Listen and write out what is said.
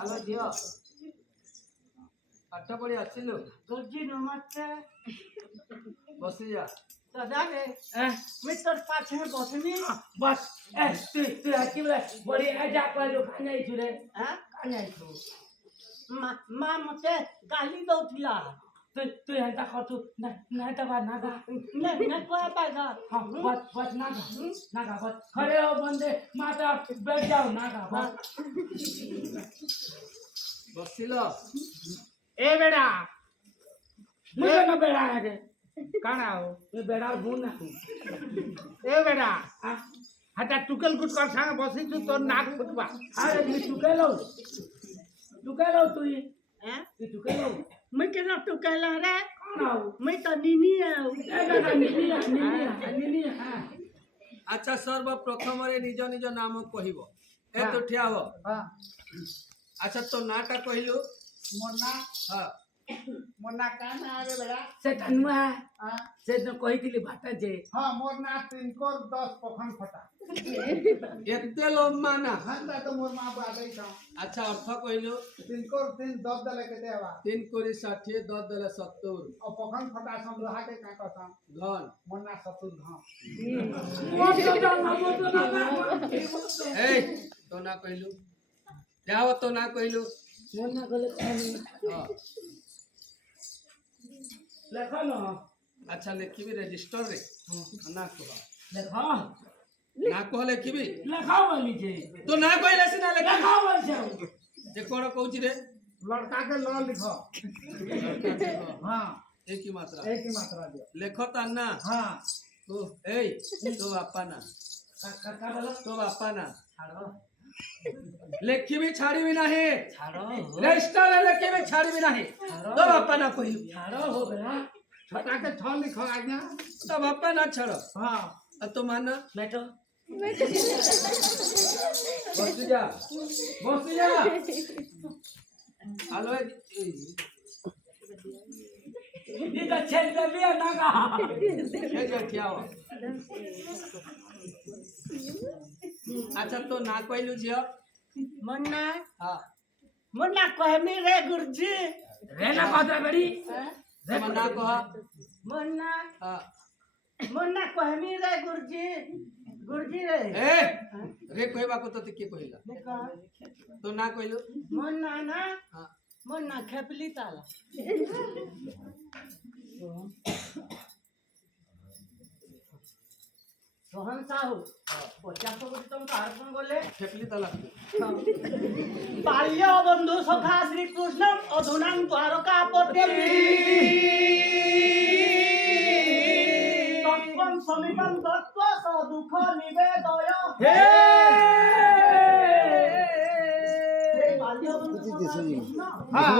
ଆଲୋ ଝିଅ ପାଠ ପଢି ଆସିଲୁ? ଗୁରୁଜୀ ନମସ୍ତେ। ବସିଯା। ଦାଦାରେ ମୁଁ ତୋର ପାଖରେ ବସିନି। ବସ তুই আছি বলে বড়ি যা কইলো কানে আইছু রে। হ্যাঁ কানে আইছু মা মতে গালি দଉଥିଲା। তুই হেন্তা কতু না তা বা নাগা না কোয়া পাগা। হ্যাঁ বস নাগা নাগা বস খড়ে ও বন্দে মাথা বেট যাও নাগা বস বসিল এ বেড়া মুই না বেড়া রে কানা हो এ বেড়া গুণ না এ বেড়া হাটা টুকেল গুট কর সাঙ্গে বসিছু তোর নাক ফুটবা আরে তুই টুকালো তুই হ্যাঁ তুই টুকালো ମୁଁ କେନ ଟୁକେଲା ରେ নাও ମୁଁ ତ ନିନି ଆଉ। আচ্ছা সর্বপ্রথমরে নিজ নিজ নাম কহিব। এ তো ঠিয়া হো। হ্যাঁ আচ্ছা তো নাটা কহিলু? মোর না হ্যাঁ মোর না কানা রে বেড়া সেটা নুয়া হ্যাঁ সেদিন কইতিলি ভাতা যে হ্যাঁ মোর না 3 কোর 10 পখন ফটা এতে লম্বা না। হান্দা তো মোর মা বাদাই তা আচ্ছা অর্থ কইলু? 3 কোর 3 10 দলে কেতে হবা 3 কোরি 60 10 দলে 70 ও পখন ফটা সম লোহাকে কাটছাম ঘন মোর না 70 ঘাম এই তো না কইলু? যাও তো না কইলু? মন না গলে খানি লেখা না। আচ্ছা লিখিবি রেজিস্টার রে না কহ লেখা না কহলে কিবি লেখা বলি যে তো না কইলে সিনা লেখা বলছে যে কোন কউছি রে लड़का के ल लिखो हाँ एक ही मात्रा दियो लेखो ता ना हाँ तो ए तो बापा ना काका बोलो तो बापा ना छाड़ो लेखी भी छाड़ी भी नहीं छाड़ो रजिस्टर लेखी भी छाड़ी भी नहीं तो बापा ना कोई छाड़ो हो गया छोटा के 6 लिखो आज्ञा तो बापा ना छाड़ो हाँ अब तो माना बैठो बसिया हेलो ये तो चल गया ना का क्या हुआ? अच्छा तो ना कइलु जियो मन्ना हां मन्ना कहमी रे गुरुजी रे ना कहत बड़ी रे ना कह मन्ना हां मन्ना कहमी रे गुरुजी गुरुजी रे ए रे कहबा को तो के कहिला तो ना कइलु मन्ना ना हां मन्ना खेपली ताला सोहन साहू 50 कोटी टंका अर्पण बोले खेपली ताला बाल्य बंधु सखा श्री कृष्ण अधुनां द्वारका पते तत्वं समीपं दत्त्वा स दुःख निवेदय हे बाल्य बंधु सखा हाँ